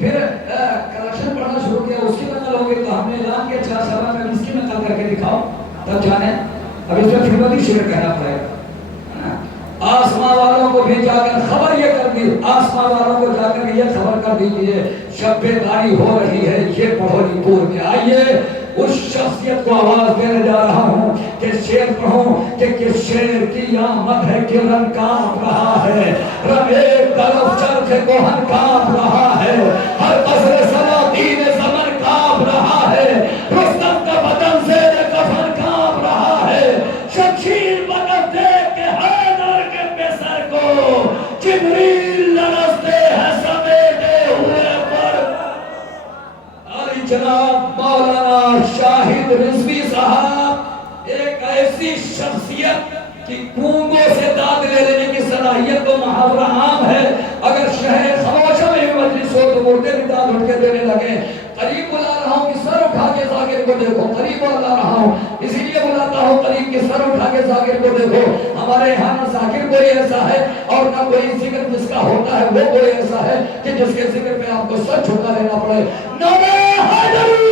फिर कलेक्शन पढ़ना शुरू किया, उसकी नकल हो गई तो हमने ऐलान किया 4 साल में इसकी नकल करके दिखाओ, तब जाने। अब इसमें फिर शेर कहना पड़ेगा। आसमां वालों को भी जाकर खबर ये कर दी, आसमां वालों को जाकर ये खबर कर दीजिए शब्बेदारी हो रही है, ये पढ़ो रिपोर्ट में। आइए उस शख्सियत को आवाज देने जा रहा हूँ कि शेर पढ़ो कि शेर की आमद है कि रंग कांप रहा है, रंग एक तरफ चरखे को हन कांप रहा है, हर असर सलातीन ज़मन कांप रहा है, रुस्तम का बदन से कफन कांप रहा है, शमशीर बदन देख के हैदर के बेसर को जिब्रील लरज़ते हैं समेटे हुए पर। अली जनाब मौलाना शाहिद रिजवी साहब एक ऐसी शख्सियत की गूंगों से दाद ले लेने की सलाहियत तो मुहावरा आम है। अगर शहर खामोशा में मजलिस हो तो मुर्दे भी दाद उठ के देने लगे। करीब बुला रहा हूँ कि सर उठा के जाकिर को देखो, करीब बुला रहा हूँ इसीलिए बुलाता हूँ करीब के सर उठा के जाकिर को देखो। हमारे यहाँ न जाकिर कोई ऐसा है और न कोई जिक्र जिसका होता है वो कोई ऐसा है कि जिसके जिक्र पे आपको सर झुका लेना पड़े। नारे हैदरी!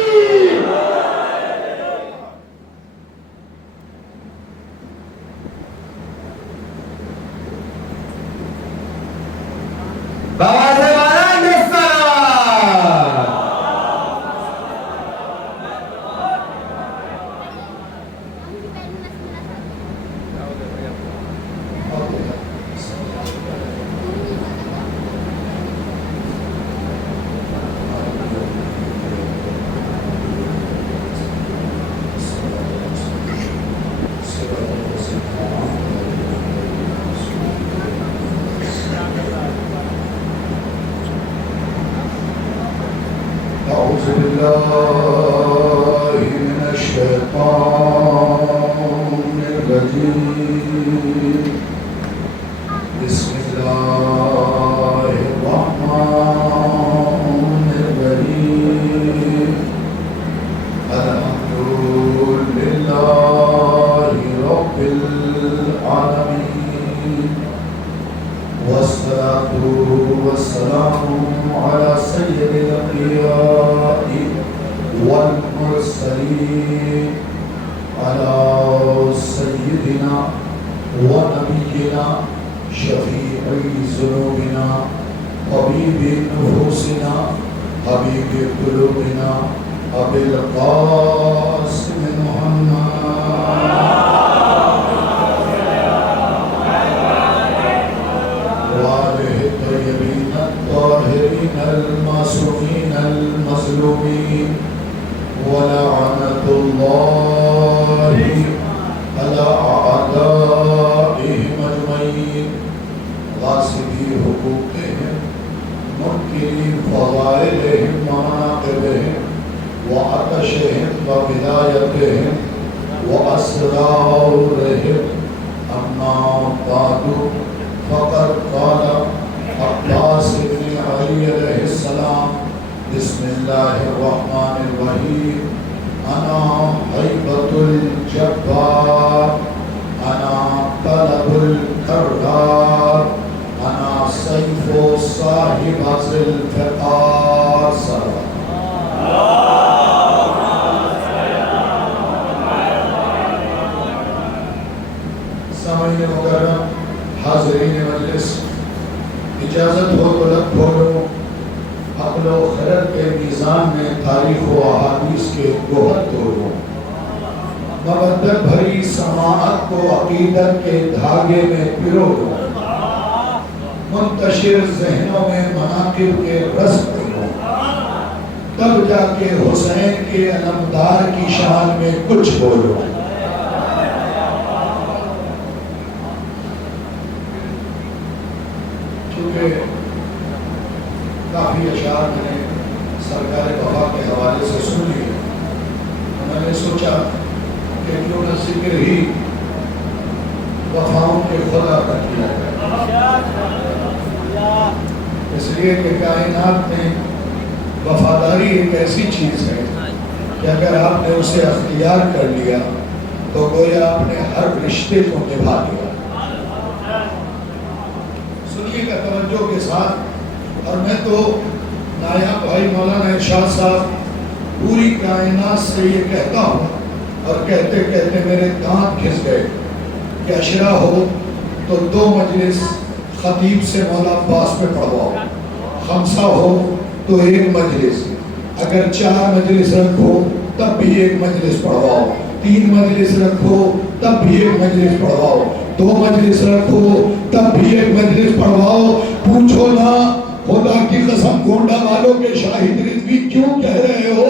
इसलिए कि कायनात में वफादारी एक ऐसी चीज़ है कि अगर आपने उसे अख्तियार कर लिया तो गोया आपने हर रिश्ते को निभा लिया। सुनिएगा तवज्जो के साथ। और मैं तो नायाब भाई मौलाना इरशाद साहब पूरी कायनात से ये कहता हूँ और कहते कहते मेरे दांत घिस गए कि अशरा हो तो 2 मजलिस खतीब से मौला अब्बास में पढ़वाओ, खमसा हो तो 1 मजलिस, अगर 4 मजलिस रखो तब भी 1 मजलिस पढ़वाओ, 3 मजलिस रखो तब भी 1 मजलिस पढ़वाओ, 2 मजलिस रखो तब भी 1 मजलिस पढ़वाओ। पूछो ना खुदा की कसम गोंडा वालों के शाहिद रिजवी क्यों कह रहे हो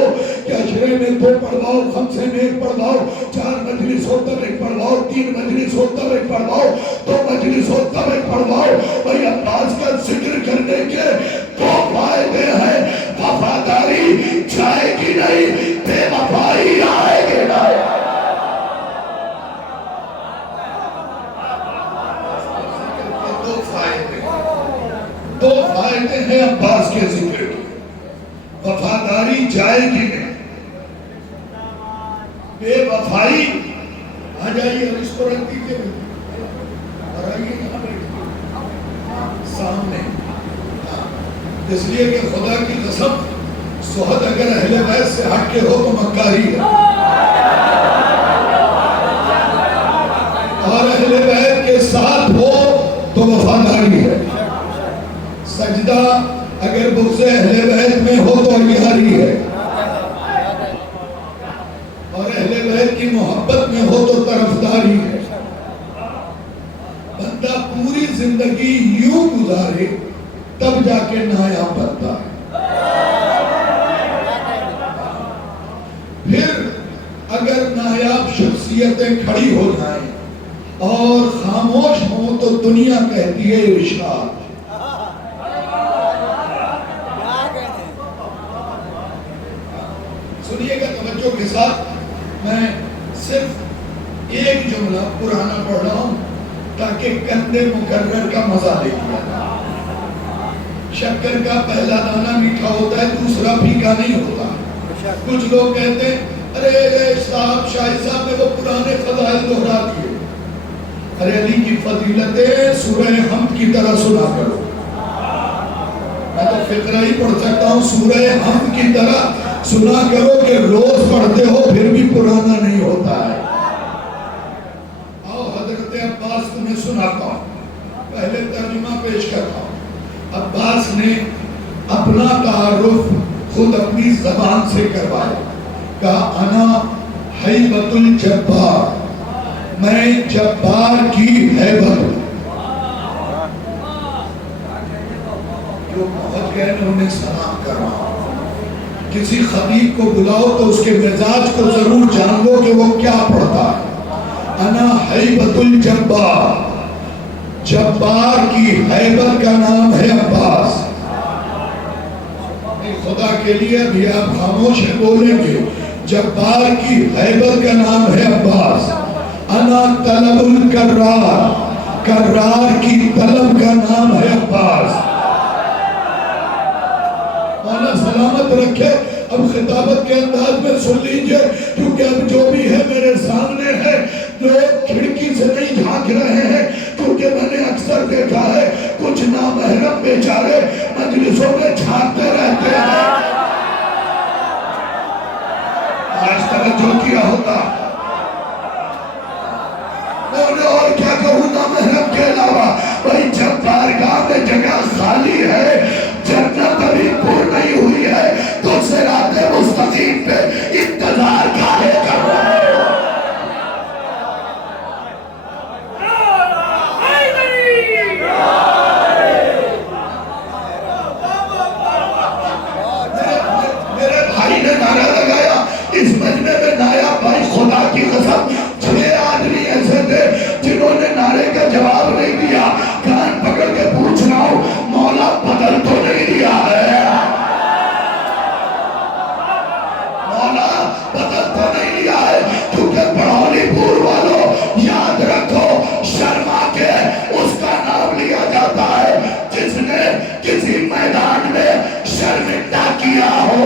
कि अशरे में 2 पढ़वाओ, खमसे में 1 पढ़वाओ, 4 मजलिस हो तब 1 पढ़वाओ, 3 मजलिस हो तब 1 पढ़वाओ, 2 मजलिस हो तब 1 पढ़वाओ। भाई अब्बास का जिक्र करने के 2 फायदे हैं, वफादारी जाएगी नहीं, बेवफाई आएगी नहीं। दो फायदे हैं अब्बास के जिक्र के, वफादारी जाएगी नहीं, बेवफाई आ जाइए और इसको रख दीजिए और आइए यहाँ बैठिए सामने। इसलिए कि खुदा की कसम सोहद अगर अहले बैत से हट के हो तो मक्कारी है और अहले बैत के साथ हो तो वफादारी है। सजदा अगर बुग़्ज़े अहले बैत में हो तो अलिहारी है और अहले बैत की मोहब्बत में हो तो तरफदारी है। बंदा पूरी जिंदगी यूं गुजारे तब जाके नायाब बनता है। फिर अगर नायाब शख्सियतें खड़ी हो जाएं और खामोश हो तो दुनिया कहती है इरशाद। सुनिएगा तवज्जो के साथ, मैं सिर्फ एक जुमला पुराना पढ़ रहा हूं ताकि कंदे मुकर्रर का मजा ले लिया। शक्कर का पहला दाना मीठा होता है, दूसरा फीका नहीं होता। कुछ लोग कहते हैं अरे साहब शाहिद साहब ने वो पुराने फजाइल दोहरा दिए। अरे अली की फजीलतें सूरह हमद की तरह सुना करो। मैं तो फिक्रा ही पढ़ सकता हूँ, सूरह हमद की तरह सुना करो कि रोज पढ़ते हो फिर भी पुराना नहीं होता है। आओ हजरत अब्बास तुम्हें सुनाता हूँ, पहले तर्जुमा पेश करता हूँ। अब्बास ने अपना तारुफ खुद अपनी जबान से करवाया, कहा अना हैबतुल जब्बार, मैं जब्बार की हैबत हूं। जो पहुंच गए मैं उन्हें सलाम कर रहा हूं। किसी खतीब को बुलाओ तो उसके मिजाज को जरूर जान लो कि वो क्या पढ़ता है। अना हैबतुल जब्बार, जब्बार की हैबत का नाम है अब्बास। खुदा के लिए भी आप खामोश है बोलेंगे, जब्बार की हैबत का नाम है अब्बास। अना तलबुल कर्रार, कर्रार की तलब का नाम है अब्बास। मौला सलामत रखे। अब खिताबत के अंदाज में सुन लीजिए, क्योंकि अब जो भी है मेरे सामने है, लोग खिड़की से नहीं झांक रहे हैं, क्योंकि मैंने अक्सर देखा है कुछ नामहरम बेचारे मजलिसों में झांकते रहते हैं। आज तवज्जो किया होता, मैं और क्या कहूँ नामहरम के अलावा। भाई जब बारगाह में जगह खाली है, जन्नत अभी पूरी नहीं हुई है, तो सिराते मुस्तकीम पे इंतजार काहे कर रहे हो? मेरे भाई ने नारा लगाया इस मजमे में, नायाब भाई खुदा की कसम 6 आदमी ऐसे थे जिन्होंने नारे का जवाब नहीं दिया। कान पकड़ के पूछ रहा हूं, मौला बदल तो नहीं दिया है? मौला बदल तो नहीं दिया है? क्योंकि बड़ौलीपुर वालों याद रखो, शर्मा के उसका नाम लिया जाता है जिसने किसी मैदान में शर्मिंदा किया हो।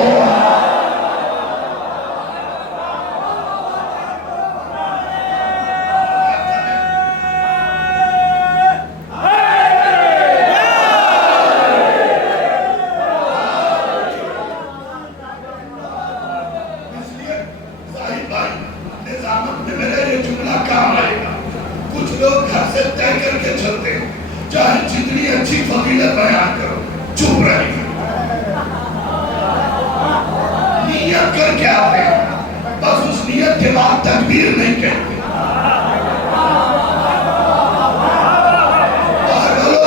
ना काम आएगा। कुछ लोग घर से तय करके चलते हैं, चाहे जितनी अच्छी फजीलत बयान करो, चुप रहेंगे। नियत करके आते हैं, बस उस नियत के बाद तकबीर नहीं कहते।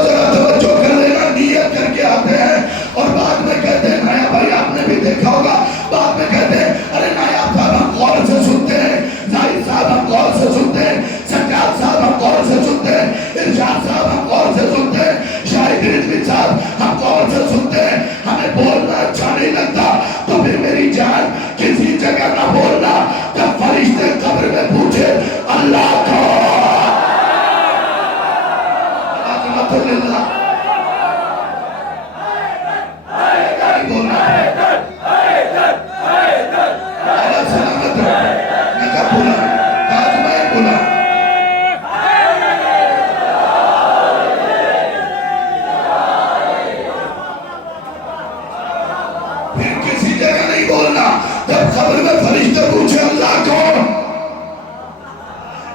जरा तवज्जो कर लेना, नियत करके आते हैं और बाद में कहते हैं नाया भाई आपने भी देखा होगा, बाद में कहते हैं अरे नाया साहब हम गौर से सुनते हैं, जाहिद साहब हम गौर से सुनते हैं, सज्जाद साहब हम गौर से सुनते हैं, इरशाद साहब हम गौर से सुनते हैं, शाहिद रिजवी साहब हम गौर से सुनते हैं, हमें बोलना अच्छा नहीं लगता तो फिर मेरी जान किसी जगह ना बोलना, जब फरिश्ते कब्र में पूछे अल्लाह को फिर किसी जगह नहीं बोलना, जब खबर में फरिश्ते पूछे अल्लाह कौन,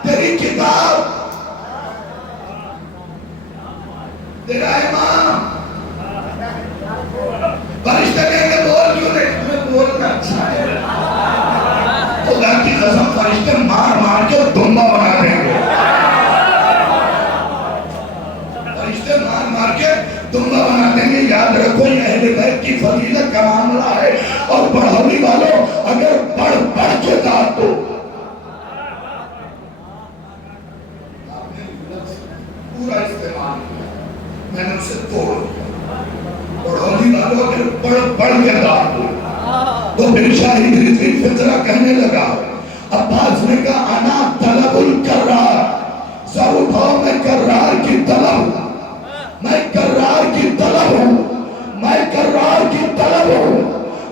तेरी किताब, तेरा इमाम, फरिश्ते कहेंगे बोल क्यों नहीं, तुम्हें बोलना अच्छा है। खुदा की कसम फरिश्ते मार मार के दुम्बा बना देंगे, फरिश्ते मार मार के दुम्बा बना देंगे। याद रखो ये अहले बैत की फजीलत का मामला है, और बढ़ोली वालों अगर बढ़ बढ़ के दाद दो, पूरा इस्तेमाल मैंने उसे तोड़ दिया, बढ़ोली वालों अगर बढ़ बढ़ के दाद दो तो फिर शाहिद रिजवी फितरा कहने लगा, अब्बास ने कहा अना तलबुल कर्रार, सर उठाओ मैं कर्रार की तलब, मैं कर्रार की तलब हूँ, मैं कर्रार की तलब हूँ।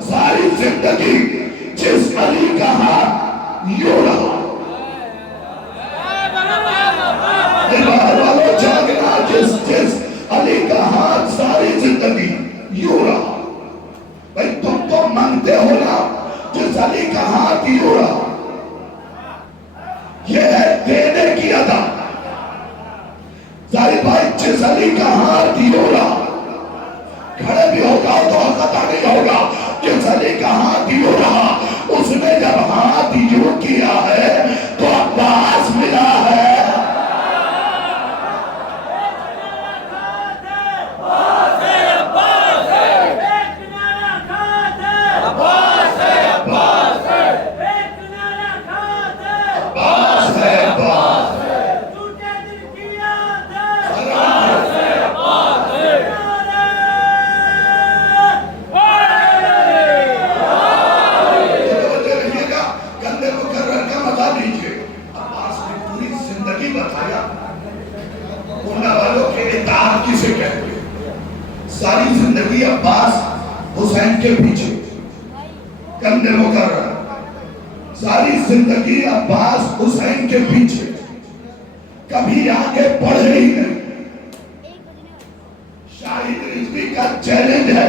सारी जिंदगी जिस अली का हाथ यूं रहा, दीवार वालों जागना, जिस अली का हाथ सारी जिंदगी यूं रहा। भाई तुम तो मांगते हो ना, जिस अली का हाथ यूं रहा, यह है देने की अदा। जाहिद भाई जिस अली का हाथ यूं रहा, खड़े भी होगा तो खता नहीं होगा, जिस अली का हाथ यूं रहा, उसने जब हाथ यूं किया है तो अब्बास मिला है। सारी जिंदगी अब्बास हुसैन के पीछे, कंधे मुकर्रर, सारी जिंदगी अब्बास हुसैन के पीछे, कभी आगे बढ़े ही नहीं। शाहिद रिजवी का चैलेंज है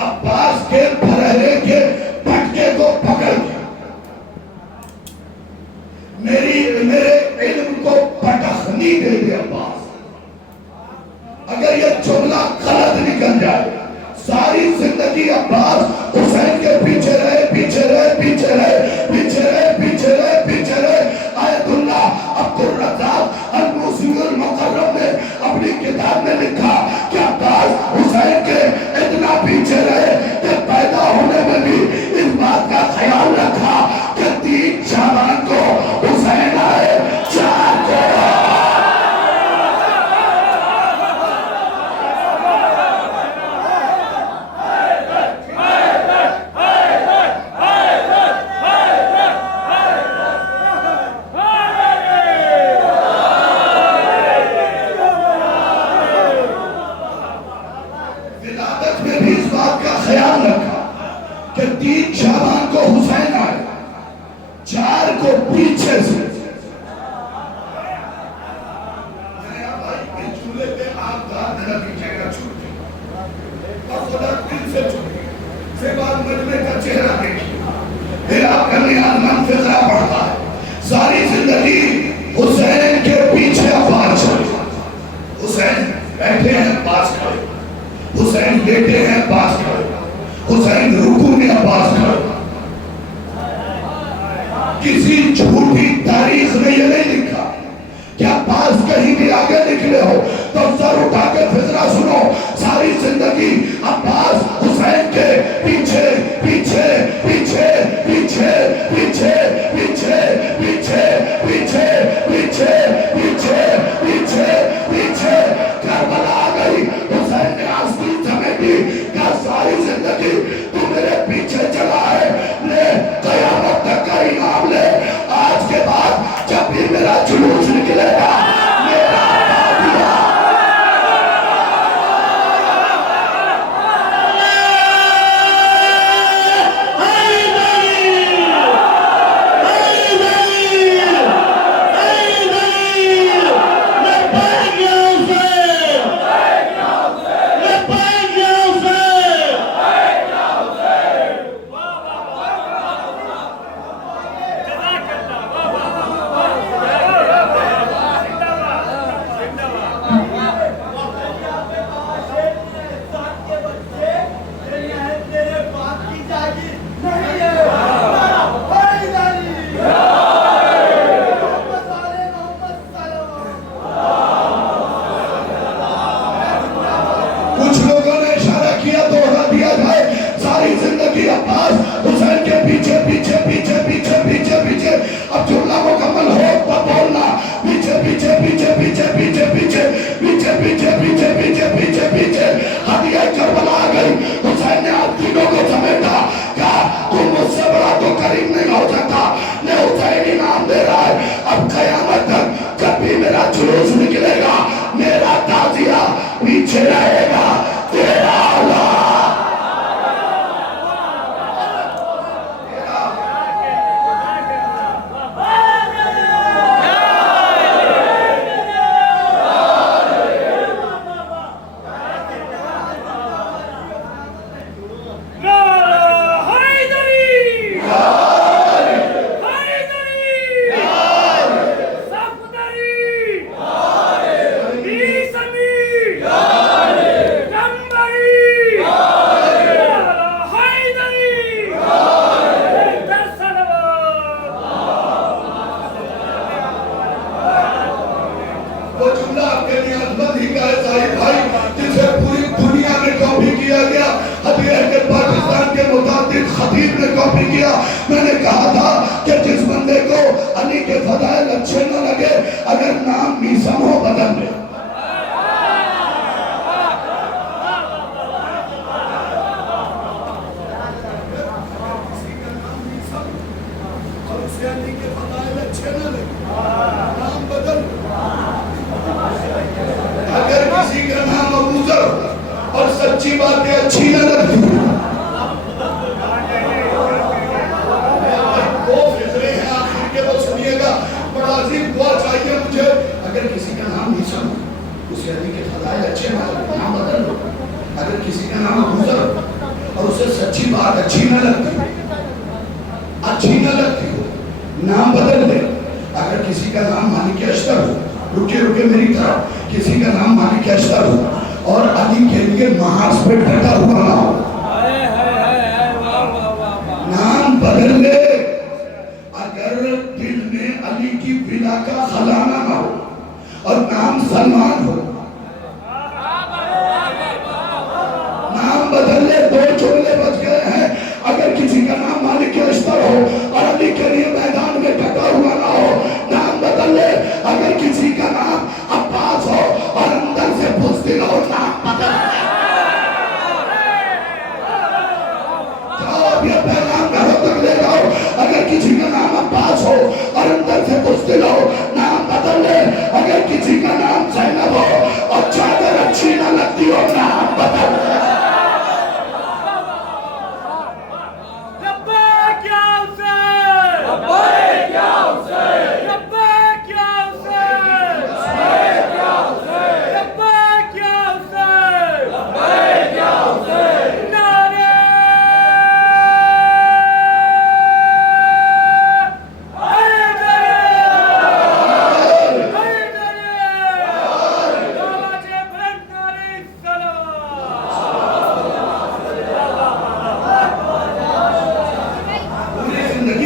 अब्बास के फरहरे के पटके को पकड़ के मेरे इल्म को पटखनी दे दे अब्बास। अगर ये जुमला गलत निकल जाए, सारी जिंदगी अब्बास हुसैन के पीछे रहे, पीछे रहे, पीछे रहे, पीछे रहे, पीछे रहे, पीछे रहे। आयतुल्लाह अब्दुल रज़्ज़ाक़ अल-मूसिउल मुकर्रम ने अपनी किताब में लिखा कि अब्बास हुसैन के इतना पीछे रहे कि पैदा कॉपी किया। मैंने कहा था कि जिस बंदे को अली के फजाइल अच्छे न लगे, अगर नाम मीसम हो बदल ले। अली के फजाइल अच्छे न लगे, नाम बदल। अगर किसी का नाम अबू जर और सच्ची बातें अच्छी न लगती, दो फिक्रे हैं आखिर के, वो सुनिएगा, बड़ा अजीब दुआ चाहिए मुझे। अगर किसी का नाम मीसम, उसे अली के फजाइल अच्छे न लगे, नाम बदल लो। अगर किसी का नाम अबू जर और उसे सच्ची बात अच्छी न लगती हो, नाम बदल दे। अगर किसी का नाम मालिक अशतर हो, रुके मेरी तरफ, किसी का नाम मालिक अशतर हो और अली के लिए महाज पे डटा हुआ ना हो, नाम बदल ले। अगर दिल में अली की विला का खजाना ना हो और नाम सलमान हो, नाम बदल ले। दो जुमले बच गए हैं। अगर किसी का नाम मालिक अशतर हो और अली के लिए मैदान में डटा हुआ ना हो, नाम बदल ले। अगर किसी का नाम अब्बास हो और अंदर से बुज़दिल हो, नाम बदल ले। जाओ अब ये पैगाम घरों तक ले जाओ। अगर किसी का नाम अब्बास हो और अंदर से बुज़दिल हो, नाम बदल ले। अगर किसी का नाम ज़ैनब हो और चादर अच्छी न लगती हो, नाम बदल ले।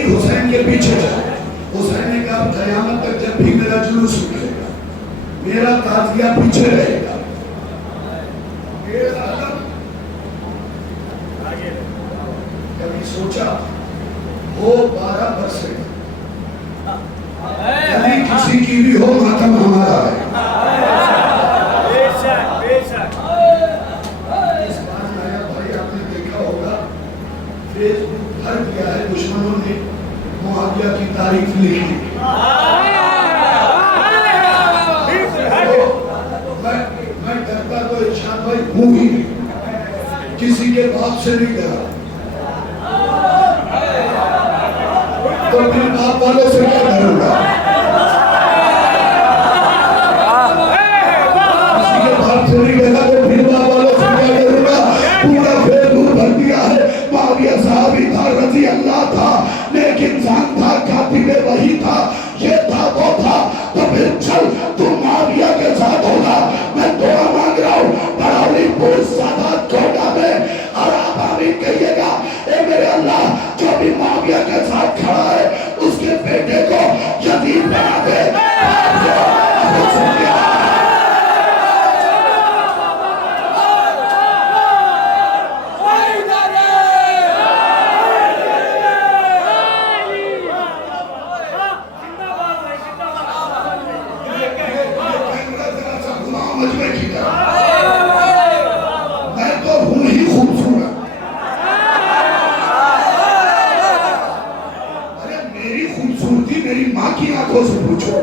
हुसैन के पीछे चले। हुसैन ने कहा क़यामत तक जब भी मेरा जुलूस निकलेगा, मेरा ताज़िया पीछे रहेगा। कभी सोचा हो 12 बरस यदि किसी की भी हो, मातम हमारा है। इस बात में भाई आपने देखा होगा, फेसबुक भर दिया है दुश्मनों ने मुआविया की तारीफ लिखी। मैं डरता तो इरशाद भाई हूँ ही नहीं, किसी के बाप से नहीं डरा, तो फिर बाप वालों से क्या डरूंगा? किसी के बाप से नहीं डरा तो फिर बाप वालों से क्या डरूंगा? पूरा फेसबुक भर दिया है मुआविया साहबी था, रजी अल्लाह था, लेकिन इंसान था, कातिब वही था, ये था वो था। तो फिर चल तू मुआविया के साथ होगा। मैं दुआ मांग रहा हूँ बड़ौली पुर सादात कोटा में, और आप आमीन कहिएगा। ए मेरे अल्लाह, जो भी मुआविया के साथ खड़ा है उसके बेटे को यतीम बना दे। मैं तो हूँ ही खूबसूरत। अरे मेरी खूबसूरती मेरी माँ की आंखों से पूछो।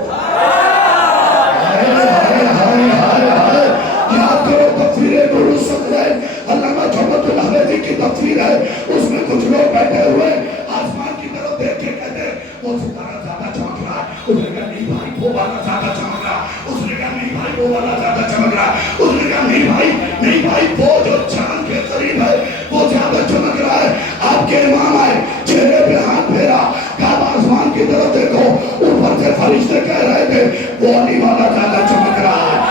याद करो तफसीर नूरुल सदरैन, अल्लामा जमातुल हवेली की तफसीर है, उसमें कुछ लोग बैठे हुए आसमान की तरफ देख के कहते वो सितारा ज्यादा चमक रहा है। उसने कहा नहीं भाई वो वाला ज्यादा चमक रहा। उसने कहा नहीं भाई वो वाला ज्यादा चमक रहा। उसने कहा नहीं भाई वो जो चांद के करीब है वो ज्यादा चमक रहा है। आपके इमाम आए, चेहरे पे हाथ फेरा, कहा आसमान की तरफ देखो, ऊपर से फरिश्ते कह रहे थे वो अली वाला ज्यादा चमक रहा है।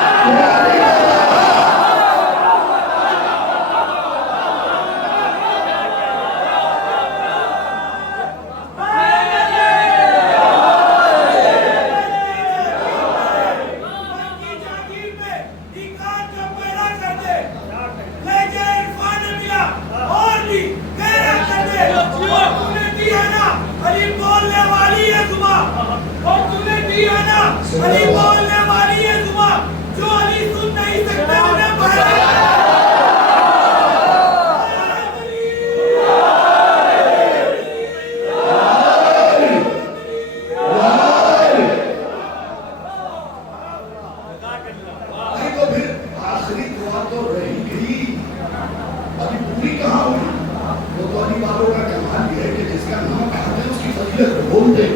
बोल दे।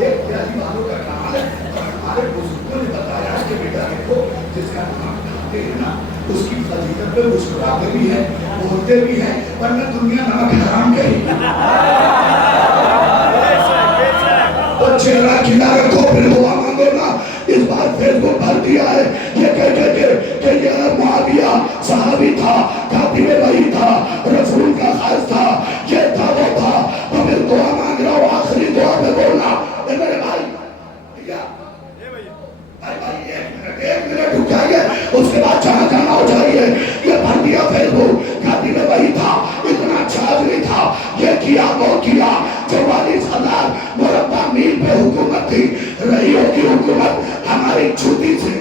ये क्या ही बातों का कमाल है। हमारे बुजुर्गों ने बताया कि बेटा देखो जिसका नाम खाते हैं ना उसकी फजीलत पे मुस्कुराते भी हैं, बोलते भी हैं, वरना दुनिया नमक हराम करेगी। तो चेहरा खिला रखो फिर दुआ मांगो ना। इस बार फेसबुक भर दिया है ये कह के ये मुआविया सहाबी था, कातिब वही था, रसूल का खास था, ये था वो था। तो फिर दुआ मांग रहा हूँ, आखिरी दुआ में बोलना मेरे भाई भैया भाई एक मिनट रुक जाइए, उसके बाद जहाँ जाना हो जाइए। ये भर दिया फेसबुक, कातिब वही था, इतना अच्छा आदमी था, ये किया वो किया। 44,000 मुरब्बा मील पे हुकूमत थी, रही होगी हुकूमत हमारी छुट्टी से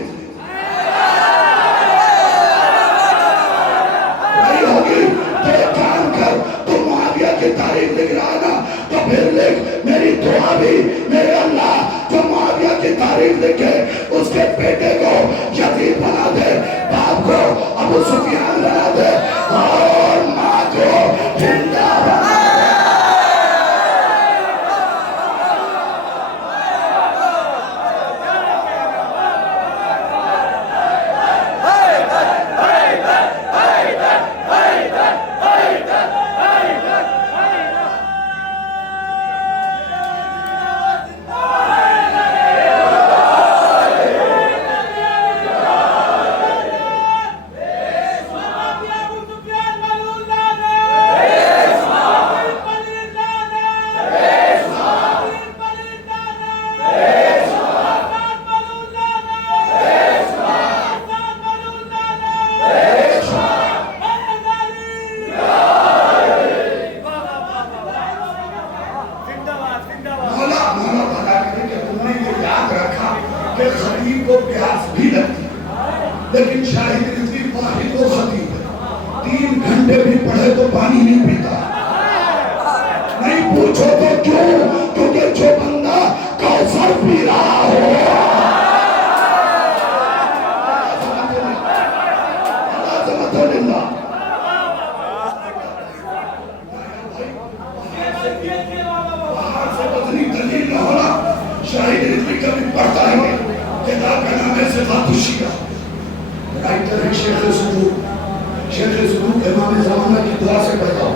रही होगी। तो एक काम कर, तू मुआविया की तारीफ लिख रहा है ना तो फिर लिख मेरी दुआ भी मेरे अल्लाह जो मुआविया की तारीफ लिखे उसके बेटे को यजीद बना दे, बाप को अबू सुफियान बना दे और माँ को हिंदा बना दे। लेकिन शाहिद रिजवी वाहिद वो खतीब है, 3 घंटे भी पढ़े तो पानी नहीं पीता। नहीं पूछो तो क्यों? क्योंकि जो बंदा कौसर पी रहा हो दलील न होना। शाहिद रिजवी कभी पढ़ता ही नहीं। किताब का नाम है सिफातुश शिया, राइटर है शेख सुदूक। शेख सुदूक इमाम ज़माना की दुआ से पैदा हुआ।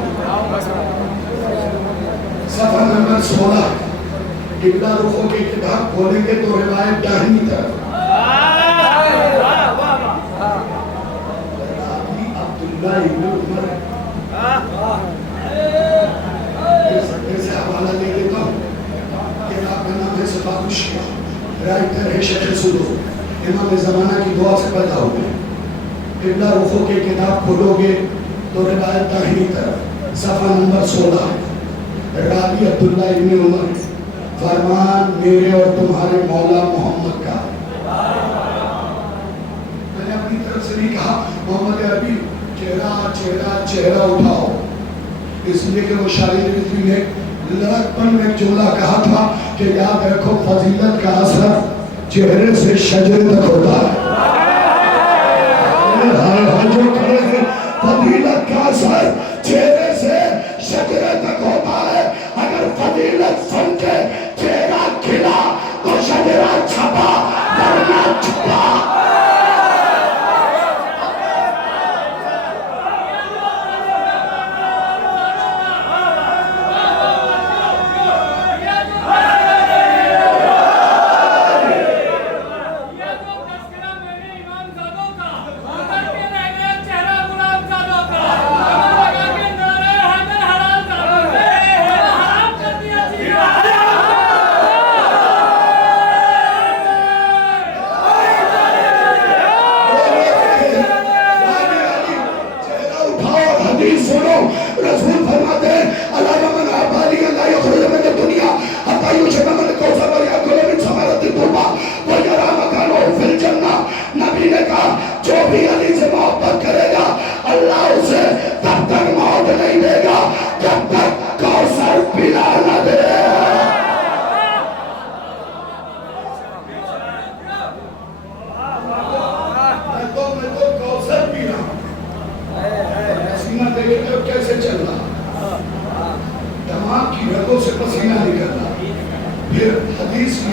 सफा नंबर 16 किबला रुखों की किताब खोलेंगे तो रिवायत दाहिनी तरफ अब्दुल्लाह इब्न उमर से हवाला ले लेता हूँ। किताब का नाम है सिफातुश शिया, राइटर है शेख सुदूक, इमाम ज़माना की दुआ से पैदा हुए। किबला रुखों की किताब खोलोगे तो रिवायत दाहिनी तरफ सफा नंबर 16 रावी अब्दुल्लाह इब्न उमर, फरमान मेरे और तुम्हारे मौला मोहम्मद का। मैंने अपनी तरफ से नहीं कहा मोहम्मद अरबी चेहरा चेहरा चेहरा उठाओ, इसलिए कि वो शाहिद रिजवी ने लड़कपन में जुमला कहा था कि याद रखो फजीलत का असर चेहरे से शजरे तक होता है। जो खड़े हैं फजीलत का असर चेहरे से शजरे तक होता है। अगर फजीलत सुन के चेहरा खिला तो शजरा छपा वरना छुपा।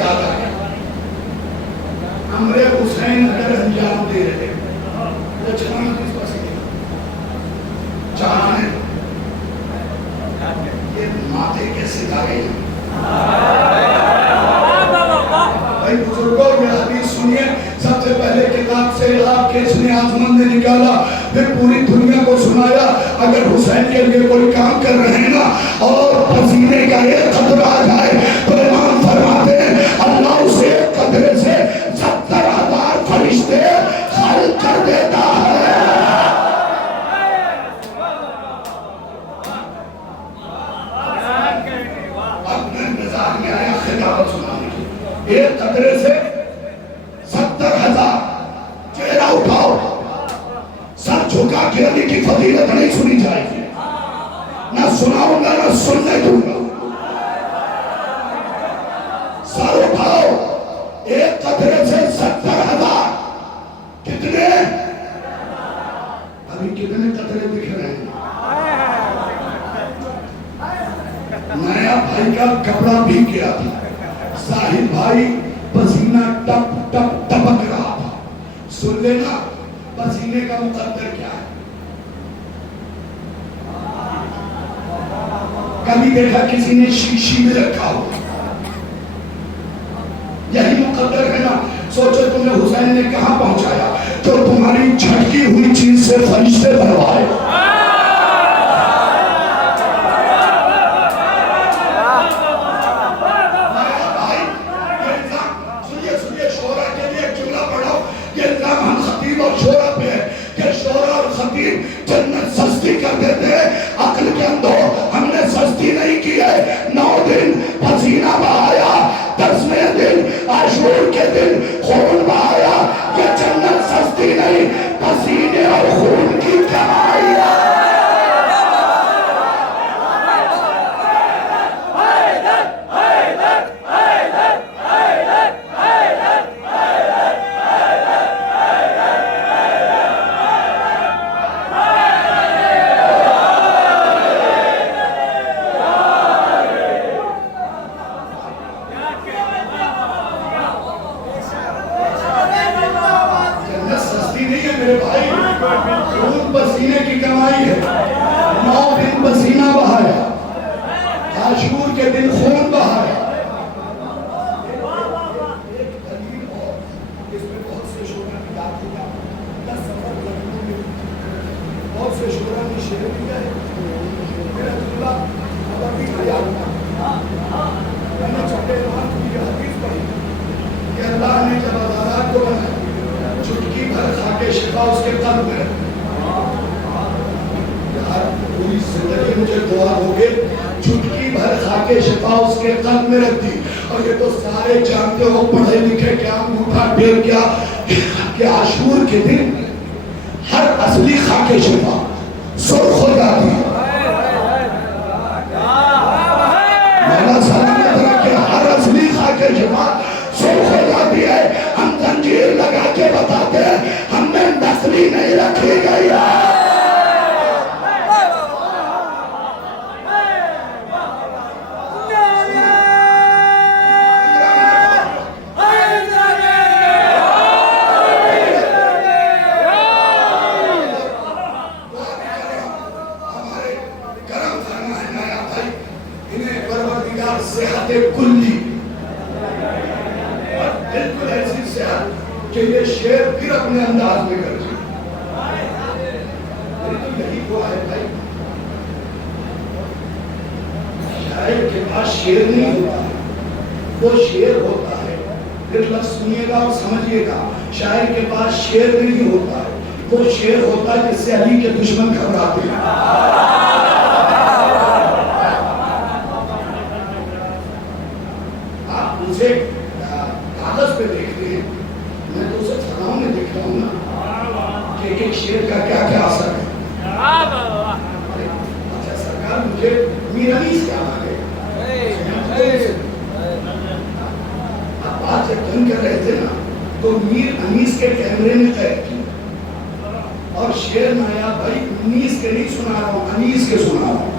याद आ गया। अमरे हुसैन अगर अंजाम दे रहे तो चलाना किस पास चाहने ये माथे के सितारे भाई बुजुर्गों, ये हदीस सुनिए। सबसे पहले किताब से आपके इसने आजमन ने निकाला, फिर पूरी दुनिया को सुनाया। अगर हुसैन के लिए कोई काम कर रहे हैं ना और पसीने का एक कतरा आ जाए तो इमाम फरमाते हैं अल्लाह उसे एक कतरे से 70,000 फरिश्ते खल कर देता है। अपने मिजाज में आया खिलाफत सुनाने की, एक कतरे से 70,000। चेहरा उठाओ, सर झुका के अली की फजीलत नहीं सुनी जाएगी, ना सुनाऊंगा ना सुनने दूंगा। सर उठाओ, एक कतरे से 70,000। कितने? अभी कितने कतरे दिख रहे हैं? नया भाई का कपड़ा भीग गया था, साहिल भाई पसीना टप टप टपक रहा था। सुन लेना पसीने का मुकद्दर क्या है। कभी देखा किसी ने शीशी में रखा हो? यही मुकद्दर है ना। सोचो तुम्हें हुसैन ने कहां पहुंचाया तो तुम्हारी झटकी हुई चीज से फरिश्ते भरवाए। जन्नत सस्ती कर देते हैं, अक्ल के अंधो हमने सस्ती नहीं की है। 9 दिन पसीना बहाया, 10वें दिन आशूर के दिन खून बहाया। ये जन्नत सस्ती नहीं, पसीने और खून की कमाई है। मेरे भाई, खून पसीने की कमाई है। 9 दिन पसीना बहाया, आशूर के दिन खून बहाया। इसमें बहुत से शोरा की बात होगा, 10 सफर लड़कों में बहुत से शोरा ने शेर भी गए। मेरा दूल्हा अब अभी खयाल मैंने छोटे इमाम की हदीस पढ़ी कि अल्लाह ने जब आजाद को बनाया, चुटकी भर खाके शिफा उसके कल्ब में। यार पूरी जिंदगी मुझे दुआ होगे, चुटकी भर खाके शिफा उसके कल्ब में रख दी। और ये तो सारे जानते हो, पढ़े लिखे क्या, अंगूठा टेर क्या, कि आशूर के दिन हर असली खाके शिफा सुर्ख हो जाती है। मौला सलामत रखे, हर असली खाके शिफा सुर्ख हो जाती है। हम जंजीर लगा के बताते हैं हमने नस्ली नहीं रखी गई है। हमारे करम फरमा है नया भाई, इन्हें परवरदिगार सेहत कुल्ली बिल्कुल ऐसी सेहत कि ये शेर फिर अपने अंदाज में कर दी। तो यही दुआ है भाई, शायर के पास शेर नहीं होता है, वो शेर होता है। फिर लफ्ज सुनिएगा और समझिएगा, शायर के पास शेर नहीं होता है, वो शेर होता है जिससे अली के दुश्मन घबराते हैं। आप उसे कागज पे देखते हैं, मैं तो उसे फनाओं में देखता हूँ ना कि एक शेर का क्या क्या असर है। अच्छा सरकार, मुझे मीर अनीस क्या लगे, आप बात जब तुम कर रहे थे ना तो मीर अनीस के कैमरे में कैद की, और शेर नाया भाई 19 के नहीं सुना रहा हूँ, अनीस के सुना रहा हूँ।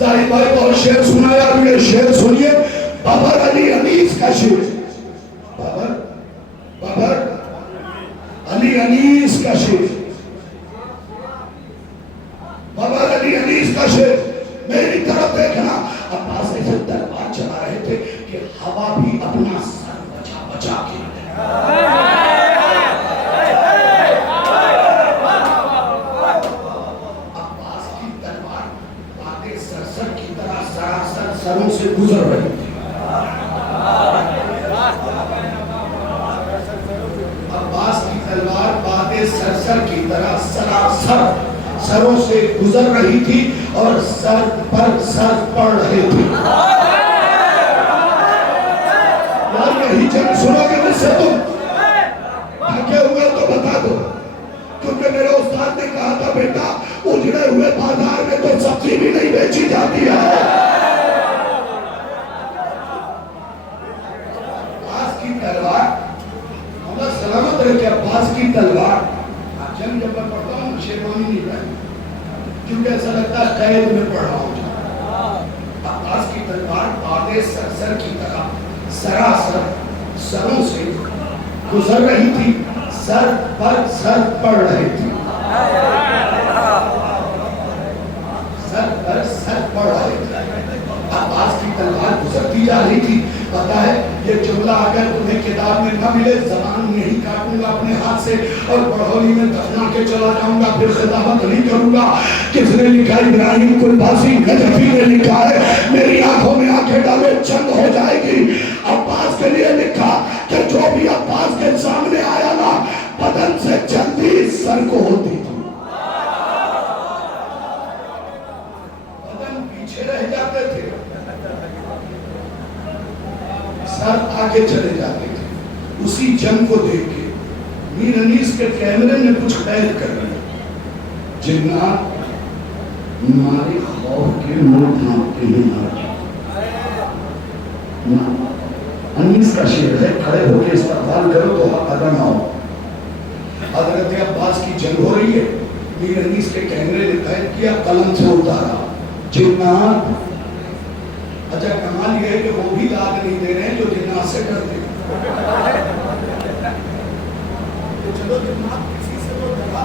जाहिर भाई का शेर, बाबर बाबर, अली अनीस का शेर, बाबर अली अनीस का शेर। मेरी तरफ देखना। अब्बास ऐसे दरबार चला रहे थे कि हवा भी अपना सर बचा बचा के, अब्बास की तलवार बातें सरसर की तरह सरासर सरों से गुजर रही थी। अब्बास की तलवार बातें सरसर की तरह सरासर सरों से गुजर रही थी और सर पर सर पड़ रहे थे। यार यही जंग सुनोगे मुझसे तुम थके हुए तो बता दो, क्योंकि मेरे उस्ताद ने कहा था बेटा उजड़े हुए बाजार में तो सब्जी भी नहीं बेची जाती है। अब्बास की तलवार, अल्लाह सलामत रखे, अब्बास की तलवार। जंग जब मैं पढ़ता हूँ शेरवानी नहीं पहनता, क्योंकि ऐसा लगता है कैद में पढ़ रहा हूँ। अब्बास की तलवार बातें सरसर की तरह सरासर सरों से गुजर रही थी, सर पर सर पड़ रहे थे, सर पर सर पड़ रहे थे। अब्बास की तलवार गुजरती जा रही थी। पता है ये जुमला अगर तुम्हें किताब में न मिले, जबान में ही काटूंगा अपने हाथ से और बढ़ोली में दफना के चला जाऊंगा, फिर खिताबत नहीं करूंगा। किसने लिखा? इब्राहिम कुलबासी नजफी ने लिखा है, मेरी आंखों में आंखें डाले जंग हो जाएगी। अब्बास के लिए लिखा कि जो भी अब्बास के सामने आया ना, बदन से जल्दी सर को होती थी, बदन पीछे रह जाते थे, सर आगे चले जाते थे। उसी जंग को देख के मीर अनीस के कैमरे में कुछ कैद कर रहे, जिन्नात हमारे खौफ के मुंह ढांकते हैं। अनीस का शेर है, खड़े होकर इस्तेमाल करो तो अदा ना हो। हजरत अब्बास की जंग हो रही है, मीर अनीस के कैमरे ने कैद किया, कलम से उतारा जिन्नात। अच्छा कमाल यह है कि वो भी दाद नहीं दे रहे हैं जो जिन्नात से डरते हैं। तो चलो जिन्नात किसी से तो डरा,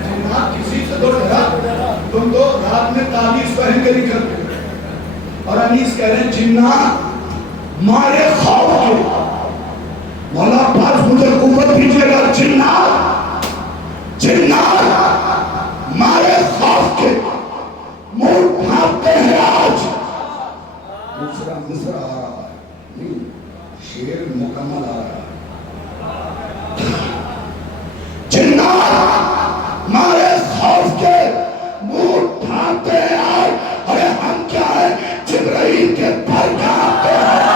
जिन्नात किसी से तो डरा। तुम तो रात में ताबीज पहन के निकलते और अनीस कह रहे हैं जिन्नात मारे खौफ के, मौला पास मुझे कुव्वत दीजिएगा। जिन्नात जिन्नात मारे खौफ के मुंह ढांकते हैं आज। दूसरा मिसरा आ रहा है, नहीं शेर मुकम्मल आ रहा है। जिन्नात मारे खौफ के मुंह ढांकते हैं आज। अरे हम क्या है, जिब्राइल के पर ढांकते हैं।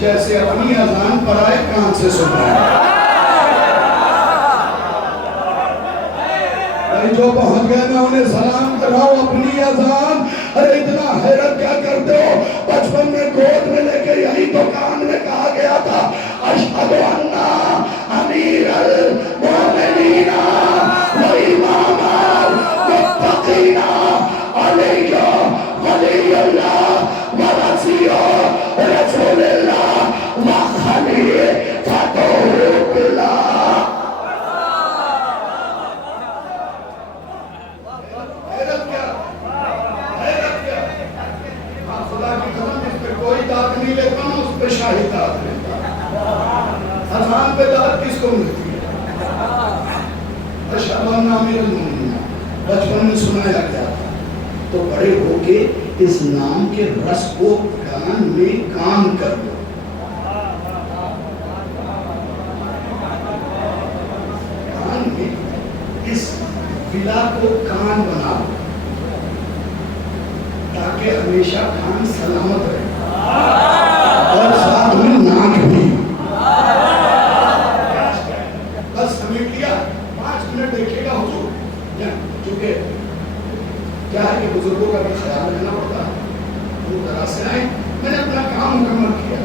जैसे अपनी अजान पढ़ाए कान से सुनाए। जो पहुंच गए मैं उन्हें सलाम कराओ अपनी अजान। अरे इतना हैरत क्या करते हो, बचपन में गोद में लेके यही तो कान में कहा गया था, अशहदु अन्ना अमीरुल मोमिनीना व इमामुल मुत्तकीना अली वलीउल्लाह व रसूलुल्लाह व खलीफतुल्लाह। खुदा की तबन्ना अमीरुल मोमिनीन बचपन में सुनाया गया था। तो बड़े होके इस नाम के रस को कान में काम कर लो। कान में इस विला को कान बना लो ताकि हमेशा कान सलामत रहे और साथ में नाक भी। बस समेट लिया, 5 मिनट देखिएगा हुजूर। चूंकि क्या है कि बुजुर्गों का भी ख्याल रखना पड़ता है, वो तरह से आए। मैंने अपना काम मुकम्मल किया।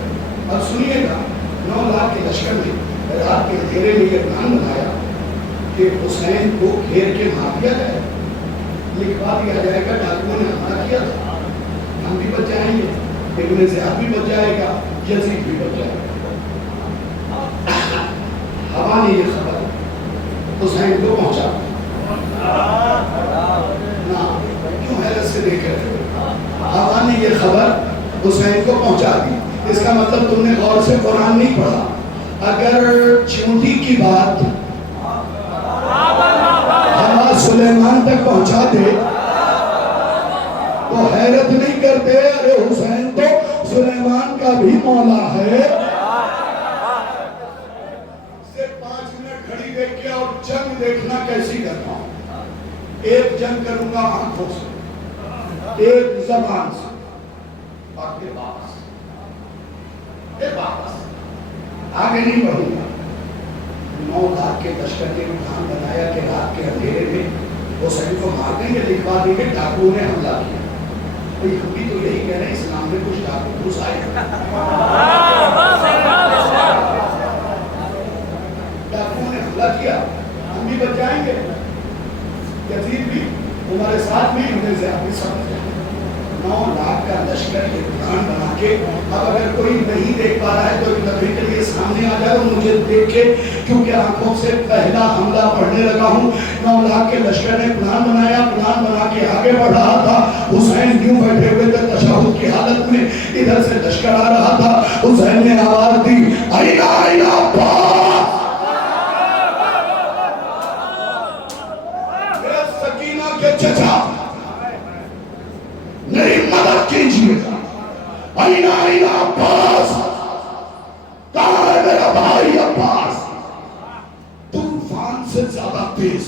अब सुनिएगा, 9 लाख के लश्कर में रात के अंधेरे में ये प्लान बनाया कि हुसैन को घेर के मार दिया जाए, लिखवा दिया जाएगा डाकुओं ने हमला किया था, हम भी बच जाएंगे, इब्न ज़ियाद भी बच जाएगा, यजीद भी बच जाएगा। हवा ने ये खबर हुसैन को पहुंचा ना, क्यों हैरत से देख रहे थे? हवा ने ये खबर हुसैन को पहुंचा दी। इसका मतलब तुमने गौर से कुरान नहीं पढ़ा। अगर चूंटी की बात हवा सुलेमान तक पहुंचा दे तो हैरत नहीं करते, अरे हुसैन तो सुलेमान का भी मौला है। सिर्फ 5 मिनट घड़ी देख के और जंग देखना कैसी करता हूं। एक जंग करूंगा आंखों से, एक जबान से, बाकी वापस आगे नहीं बढ़ूंगा। 9 लाख के लश्कर ने प्लान बनाया कि रात के अंधेरे में हुसैन को मार देंगे, लिखवा देंगे डाकुओं ने हमला किया। तो हम भी तो यही कह रहे हैं, इस्लाम में कुछ डाकू घुस आए, डाकुओं ने हमला किया, हम भी बच जाएंगे, यजीद भी हमारे साथ में, इब्न ज़ियाद भी सब बच जाएंगे। 9 लाख का लश्कर के प्लान बना के, अब अगर कोई नहीं देख पा रहा है तो एक दफे के लिए सामने आ जाए और मुझे देख के, क्योंकि आंखों से पहला हमला पढ़ने लगा हूँ। 9 लाख के लश्कर ने प्लान बनाया, प्लान बना के आगे बढ़ रहा था। हुसैन यूं बैठे हुए थे तशहुद की हालत में, इधर से लश्कर आ रहा था। हुसैन ने आवाज दी, आइना आइना अब्बास, सकीना के चचा मेरी मदद कीजिएगा। आइना आइना अब्बास, कहां है मेरा भाई अब्बास? तूफान से ज्यादा तेज,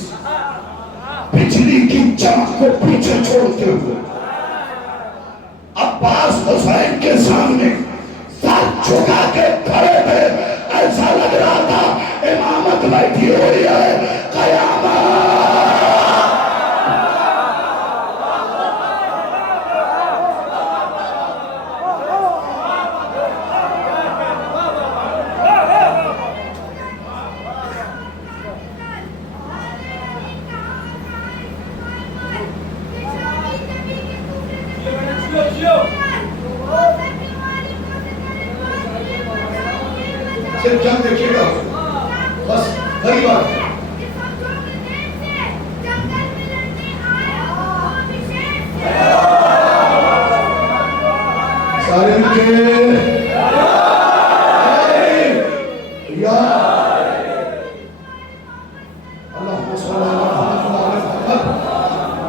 बिजली की चमक को पीछे छोड़ते हुए अब्बास हुसैन के सामने सर झुका के खड़े थे। ऐसा लग रहा था इमामत बैठी हुई है, कयामत। सिर्फ जंग देखिएगा, बस बड़ी बात है। सारे मिलके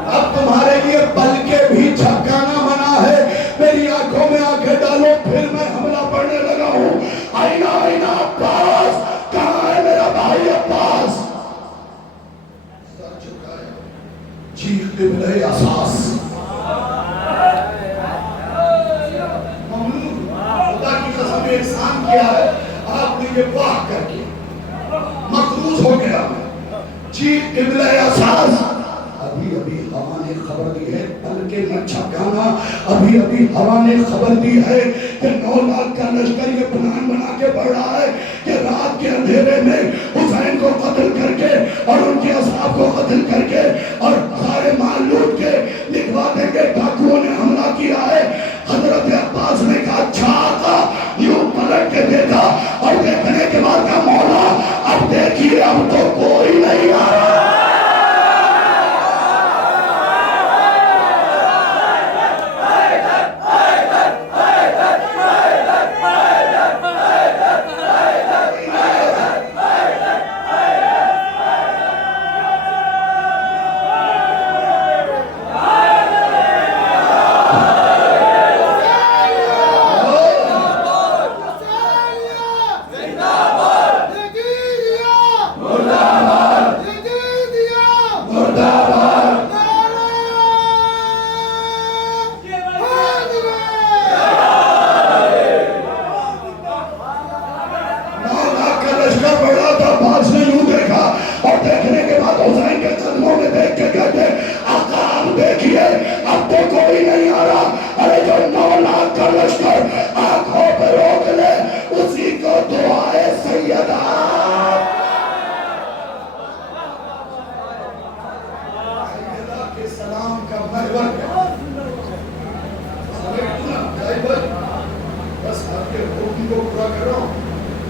अब तुम्हारे लिए पल के भी झपकाना मना है। मेरी आंखों में आंखें डालो, फिर मैं हमला पड़ने लगा हूँ। आइना आइना अब्बास, कहां है मेरा भाई अब्बास? सर झुकाया, चीखते मिले असास, खुदा की कसम एहसान किया है आपने ये वाह करके, मखरूज हो गया मैं। चीख के मिले असास, अभी अभी हवा ने खबर दी है, पल के न झपकाना, अभी अभी हवा ने खबर दी है कि 9 लाख का लश्कर ये प्लान बना के बढ़ रहा है कि रात के अंधेरे में हुसैन को कत्ल करके और उनके असहाब को कत्ल करके और सारे माल लूट के लिखवा देंगे डाकुओं ने हमला किया है। हजरत अब्बास ने कहा, अच्छा आका, यूं पलट के देखा और देखने के बाद का मौला, अब देखिए अब तो कोई नहीं आ रहा।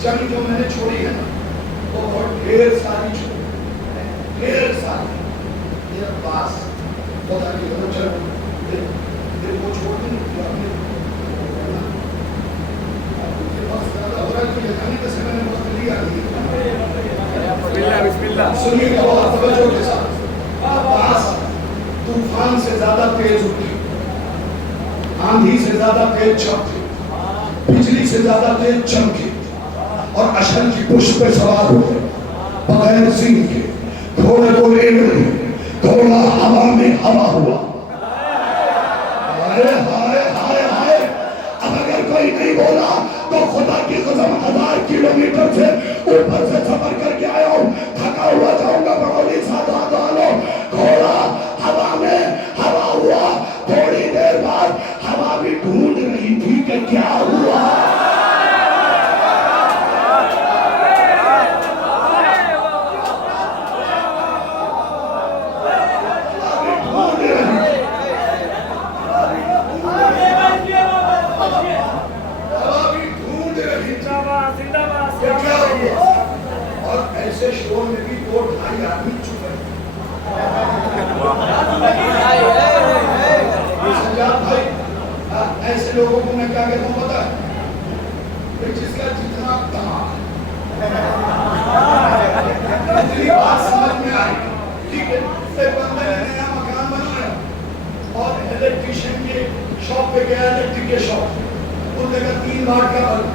जंग जो मैंने छोड़ी है ना वो बहुत ढेर सारी छोड़ी, ढेर सारी। ये अब्बास खुदा की कसम दिल को छोड़ दूं अपने वक्त ज्यादा हो रहा है तो ये खाने का समय मैंने वक्त लिया नहीं। सुनिएगा बहुत तवज्जो के साथ। अब्बास तूफान से ज्यादा तेज उठी, आंधी से ज्यादा तेज चमकी, बिजली से ज्यादा तेज चमकी और अशल की पुष्प पे सवार हुए बगैर सींग के। घोड़े को रेंग रही, घोड़ा हवा में हवा हुआ। हाय हाय हाय हाय। अब अगर कोई नहीं बोला तो खुदा की कसम 1000 किलोमीटर से ऊपर से सफर करके आया हूं, थका हुआ जाऊंगा बड़ौली सादात वालों। घोड़ा हवा में हवा हुआ, थोड़ी देर बाद हवा भी ढूंढ रही थी कि क्या हुआ। और ऐसे शोर में भी 2-2.5 आदमी चुप है। सज्जाद भाई, ऐसे लोगों को मैं क्या कहता हूँ पता है? जिसका जितना दिमाग जितनी बात समझ में आई, ठीक है, एक बंदे ने नया मकान बनाया और इलेक्ट्रिशियन के शॉप पे गया, इलेक्ट्रिक के शॉप पे उस जगह 3 वाट का बल्ब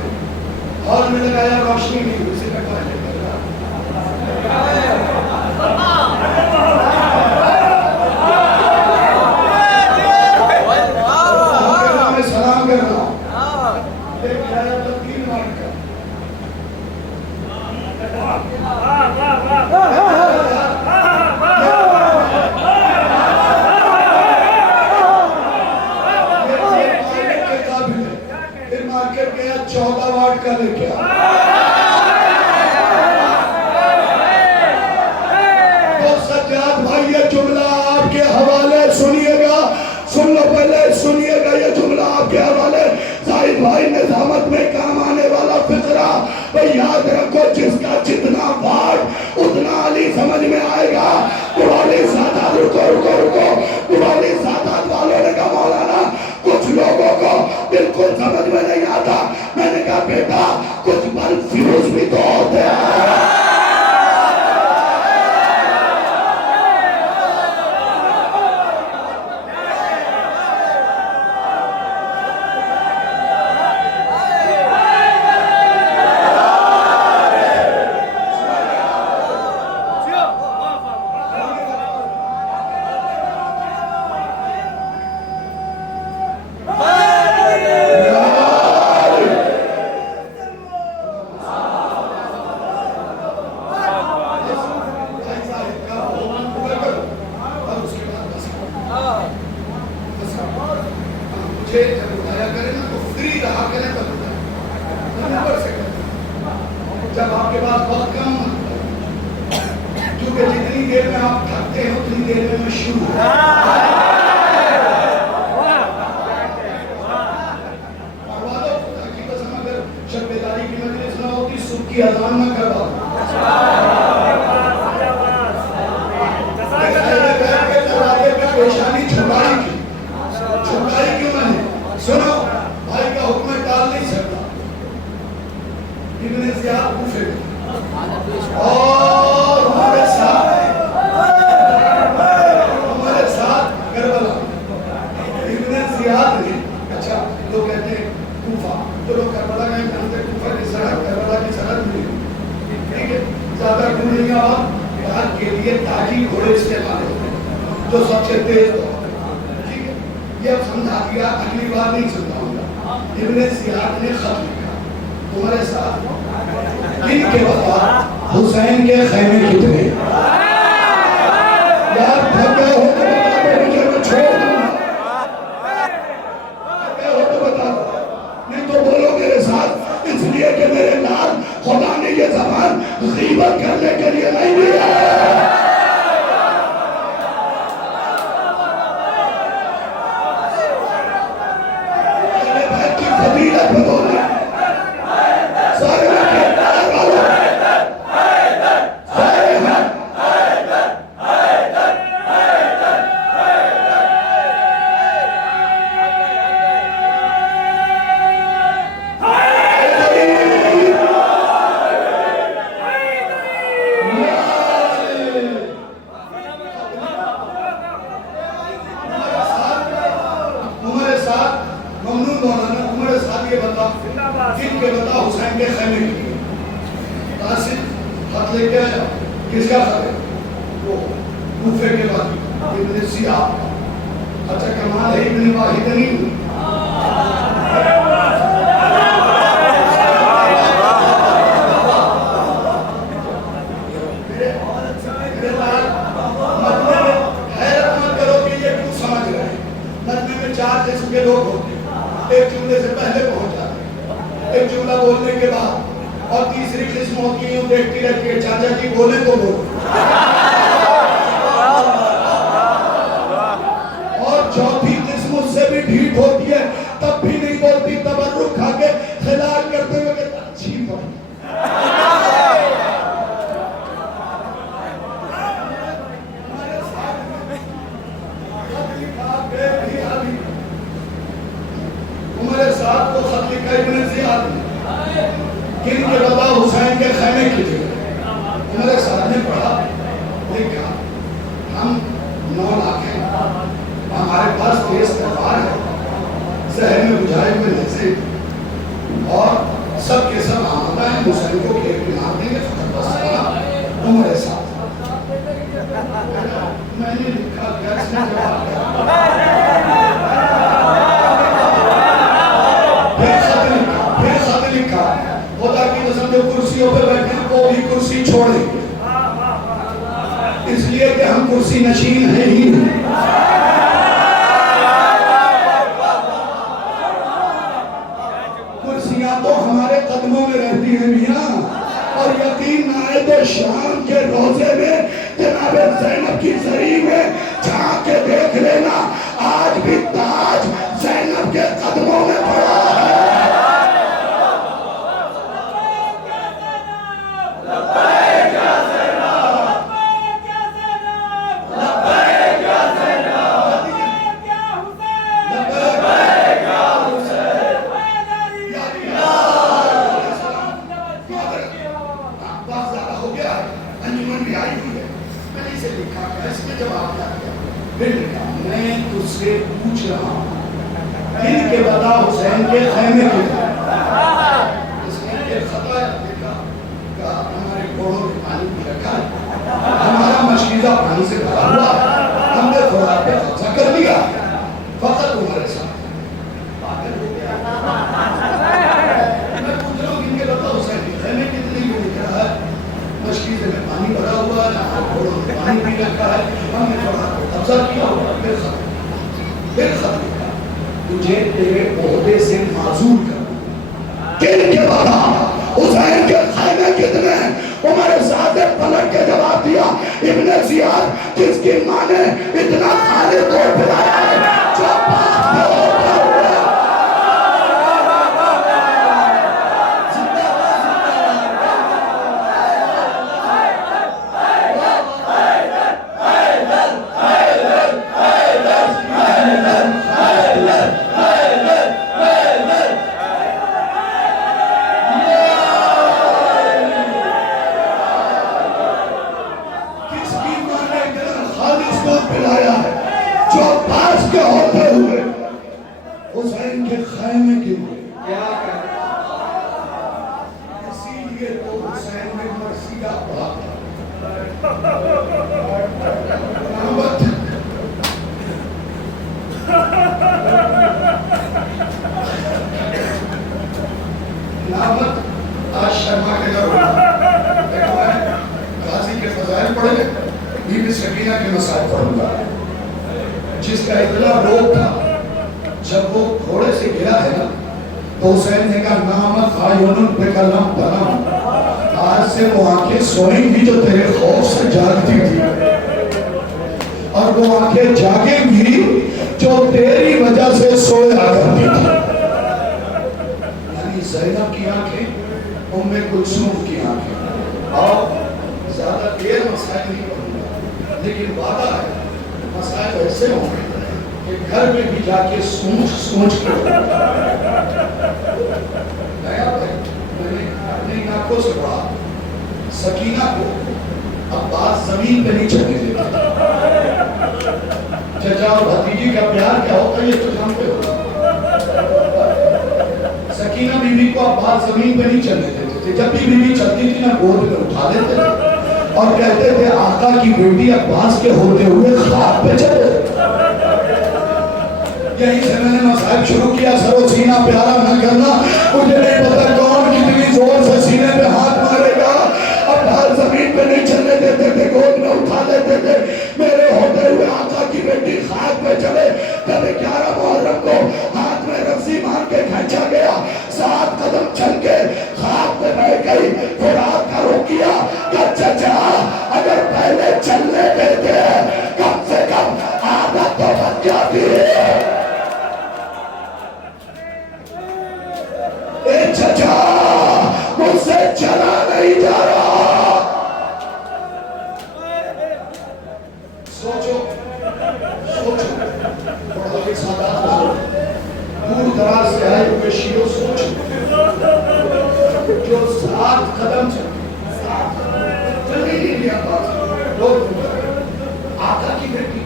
हॉल में लगाया, रोशनी नहीं हुई, उसे कटवा लेगा। मैं सलाम कर रहा हूँ, लेकिन आया तो 3 वाट का। फिर मार्केट गया 14 वाट का लेके आया। तो सज्जाद भाई ये जुमला आपके हवाले सुनिएगा, सुन लो पहले सुनिएगा ये जुमला आपके हवाले। जाहिद भाई निजामत में काम आने वाला फिक्रा भाई याद रखो, जिसका जितना वाट उतना अली समझ में आएगा। पुरानी सादात रुको रुको रुको, पुरानी सादात वालों ने कहा मौलाना कुछ लोगों को बिल्कुल समझ में नहीं आता। मैंने कहा बेटा कुछ बल्ब फ्यूज भी तो होते हैं। जब आपके पास बहुत कम, क्योंकि जितनी देर में आप थकते हैं उतनी देर में मैं शुरू अगर शब्बेदारी की मजलिस ना होती, सुबह की अजान ना करवा पेशानी छुपाई क्यों मैंने? सुनो, भाई का हुक्म टाल नहीं सकता। इब्ने ज़ियाद कूफे और हमारे साथ करबला। इब्ने ज़ियाद ने, अच्छा लोग कहते हैं कूफा, तो लोग करबला का जानते हैं, कूफा की सरहद करबला की सरहद नहीं, ठीक है, ज्यादा दूर नहीं। और बात के लिए ताजी घोड़े इस्तेमाल होते हैं जो सबसे तेज हो, ठीक है, ये अब समझा दिया, अगली बार नहीं समझाऊंगा। इब्ने ज़ियाद ने खत लिखा, तुम्हारे साथ इनके बता हुसैन के खैमे कितने? यार थक गए हो तो बता दो, मुझे मैं छोड़ दूंगा। थक गए हो तो बता दो, नहीं तो बोलो मेरे साथ, इसलिए कि मेरे लाल खुदा ने ये ज़बान गीबत करने के लिए नहीं दिया है। फजीलत में बोल रहे हैं सारे किसका खत है? वो कूफे के बाद इब्न सियाद। अच्छा कमाल है, इब्न वाहिद नहीं। चार किस्म के लोग होते हैं, एक जुमले से पहले पहुंच जाते, एक जुमला बोलने के बाद, और तीसरी किस्म होती है देखती रहती है चाचा जी बोले तो बोलो, और चौथी किस्म उससे भी ढीठ होती है, तब भी नहीं बोलती, तबर्रुक खा के खिलाल करते हुए अच्छी बात। उमर साहब को खत लिखा इब्न जियाद ने, किन के बता हुसैन के खैमे की जगह। उमर साहब ने पढ़ा, लिखा, हम 9 लाख हैं, हमारे पास तेज तलवार है, जहर में बुझाए हुए नजरे, और सब के सब आमादा है, हुसैन को घेर के मार देंगे, फकत बस उमर साहब। मैंने लिखा क्या खुदा की कसम जो कुर्सियों पे बैठे हैं वो भी कुर्सी छोड़ेंगे, इसलिए कि हम कुर्सी नशीन हैं ही नहीं। कुर्सियां तो हमारे कदमों में रहती हैं मियां, और यकीन ना आए तो शाम के रोजे में जनाब ज़ैनब की ज़री में झांक के देख लेना, आज भी ताज ज़ैनब के कदमों में पड़ा है। मैं तुझसे पूछ रहा हूँ, इनके बता हुसैन के खैमे के हमारे घोड़ों में पानी भी रखा है, हमारा मशीदा पानी से भरा हुआ है, हमने थोड़ा पे कब्जा कर लिया, फकत तुम्हारे साथ पागल हो गया। मैं पूछ रहा हूँ इनके बता हुसैन के खैमे कितनी भी लिख रहा है, मशीदे में पानी भरा हुआ है, घोड़ों में पानी भी रखा है, हमने थोड़ा कब्जा किया हुआ, फिर तुझे तेरे ओहदे से माजूर कर। किनके बता हुसैन के खैमे कितने? उमर साहब ने पलट के जवाब दिया, इब्न जियाद, जिसकी मां ने इतना खाने को पिलाया है, जो पिलाया है, जो पास के होते हुए हुसैन के खैमे के लिए, इसीलिए तो हुसैन ने मसीहा पढ़ा नामत। आज शर्मा के घर गाजी के फजाइल पढ़े, बीबी सकीना के मसाइल पढ़ूंगा, जिसका इतना रोग था, जब वो घोड़े से गिरा है ना, तो हुसैन ने कहा नामत आयोन पे कलम तलम, आज से वो आंखें सोएंगी जो तेरे खौफ से जागती थी, और वो आंखें जागेंगी जो तेरी वजह से सोया करती थी। यानी ज़ैनब की आंखें, उम्मे कुलसूम की आंखें। और ज्यादा देर मसाइल नहीं पढ़ूंगा, लेकिन वादा है मसाइल ऐसे होंगे कि घर में भी जाके सोच कर मैंने अपनी आंखों से पढ़ा, सकीना को अब्बास जमीन पे नहीं चढ़ने देते। चचा और भतीजी का प्यार क्या होता है ये तो जानते हो। सकीना बीवी को अब्बास जमीन पे नहीं चढ़ने देते थे, जब भी बीवी चलती थी ना गोद में उठा लेते थे, और कहते थे आका की बेटी अब्बास के होते हुए ख्वाब पे चले। यहीं से मैंने मसाइब शुरू किया, सरो सीना प्यारा न करना। मुझे नहीं पता कौन कितनी जोर से सीने पे हाथ मारेगा। अब्बास जमीन पे नहीं चलने देते थे, गोद में उठा लेते थे। मेरे होते हुए आका की बेटी खाक पे चले। तब 11 मुहर्रम को हाथ में रस्सी मार के खींचा गया, 7 कदम चल के खाक पे बैठ गई। खुराक का रुक किया कि चचा अगर पहले चलने देते कम से कम आदत तो बन जाती है। चचा मुझसे चला नहीं जा रहा। सोचो सोचो, दूर दराज से आए हुए शियो, सोचो जो 7 कदम चल नहीं लिया आका की बेटी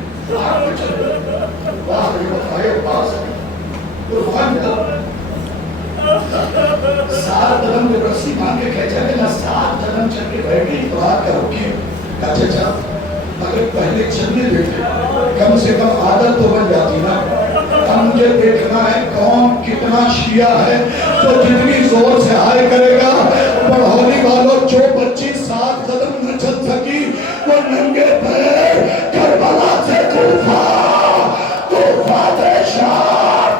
सात कदम में रस्सी बांध के खींचा गया, 7 कदम चल के बैठ गई। तो आका रुके, अच्छा अगर पहले चलने देते कम से कम आदत तो बन जाती ना। अब मुझे देखना है कौन कितना शिया है तो जितनी जोर से हाय करेगा। बढ़ौली वालों जो बच्ची 7 कदम न चल सकी वो नंगे पैर करबला से कूफा शाम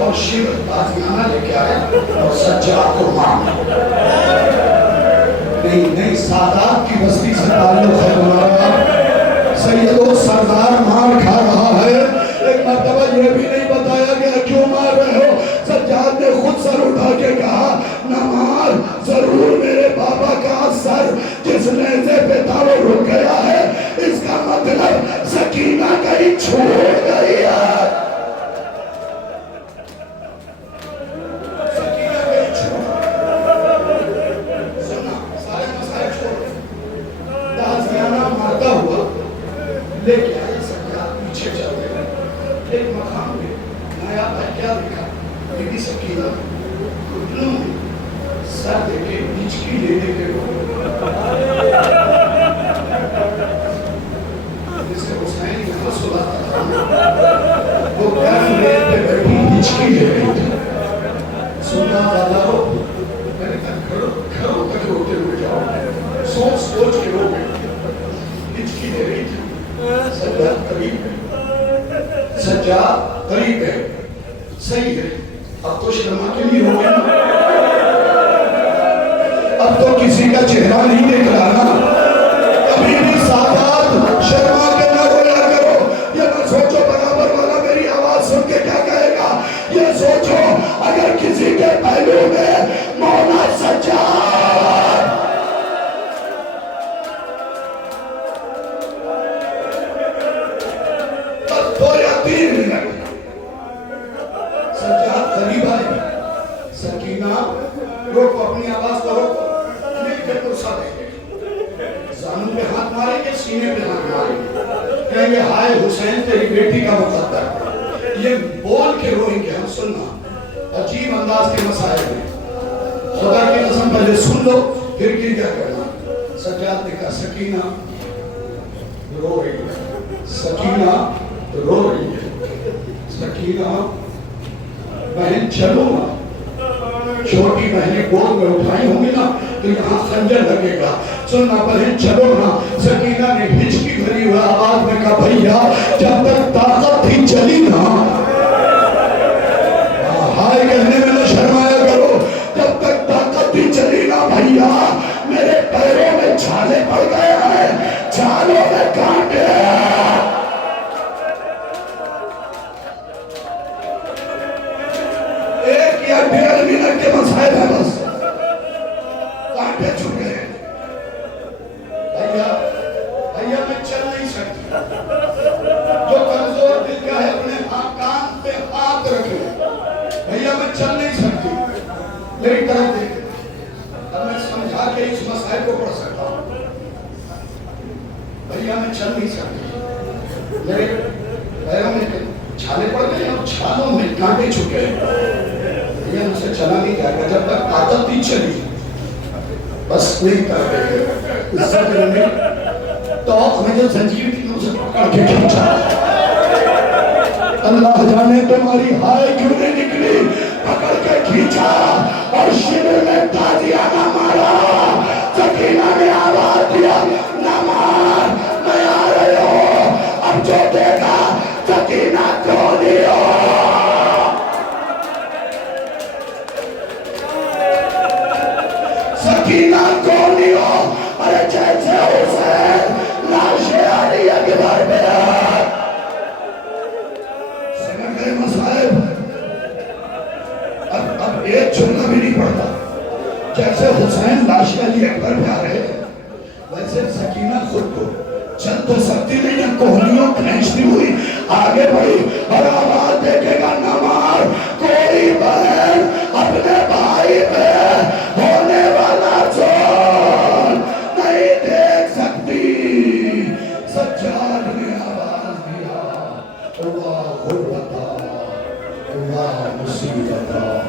और शिव ताजियाना लेके आए और सज्जा को मान नहीं सादात की बस्ती से ताल्लुक है तुम्हारा। सैयदों सरदार मार खा रहा है, एक मर्तबा ये भी नहीं बताया गया क्यों मार रहे हो। सज्जाद ने खुद सर उठा के कहा न मार, जरूर मेरे बाबा का सर जिस नेज़े पे था वो रुक गया है, इसका मतलब सकीना कहीं छूट गई है। लेके आए सज्जाद, पीछे चल गए। एक मकाम में नया क्या देखा, बीबी सकीना घुटनों में सर देके हिचकी लेने के जिसे हुसैन यहाँ सुलाता था वो गर्म रेत पे बैठी हिचकी ले रही थी। सुना वाला हो, मैंने कहा खड़ो तक रोते हुए जाओ, सोच के रो गए। हिचकी ले रही थी। सज्जाद करीब है, सही है। अब तो शर्मा के लिए हो गया, अब तो किसी का चेहरा नहीं देख रहा ना। कभी भी सादात शर्मा के ना रोया करो। ये ना सोचो बराबर वाला मेरी आवाज सुन के क्या कहेगा, ये सोचो अगर किसी के पहलू में मौला सज्जाद करीब आए, सकीना रोको, अपनी आवाज को रोको, लेकर गुस्सा देंगे, जानू पे हाथ मारेंगे, सीने पे हाथ मारेंगे, कहेंगे हाय हुसैन तेरी बेटी का मुकद्दर। ये बोल के रोएंगे हम। सुनना अजीब अंदाज के मसाइल में, खुदा की कसम पहले सुन लो फिर क्या करना। सज्जाद ने कहा सकीना रो रही है, सकीना रो रही है, सकीना बहन चलो ना, छोटी बहनें गोद में उठाई होंगी ना तो यहाँ खंजर लगेगा। सुनना बहन चलो ना। सकीना ने हिचकी भरी हुई आवाज में कहा भैया जब तक ताकत थी चली ना, हाय कहने में ना शर्माया करो, जब तक ताकत थी चली ना भैया। मेरे पैरों में छाले पड़ गए हैं, छालों में कांटे कांटे छुटे भैया उनसे चला नहीं जाएगा जब तक आदत नहीं चली बस नहीं कर देंगे इज्जत नहीं तो हमें जो जंजीर थी उसे पकड़ के खींचा अल्लाह जाने तुम्हारी हाय क्यों नहीं निकली पकड़ के खींचा और शिविर में ताजियाना मारा सकीना ने आवाज दिया ना मार मैं आ रही हूं अब जो देखा सकीना क्यों नहीं हो सकीना क्यों नहीं हो अरे जैसे हुसैन लाशें अली अकबर में समझ गए मसाइब अब एक जुमला भी नहीं पड़ता जैसे हुसैन लाशें अली अकबर में आ रहे वैसे सकीना खुद को चल तो सकती नहीं ना कोहनियों खींचती हुई आगे बढ़ी और आवाज देखेगा न मार कोई बहन अपने भाई पे होने वाला जोर नहीं देख सकती सज्जाद ने आवाज दिया वाह गुर्बता वाह मुसीबता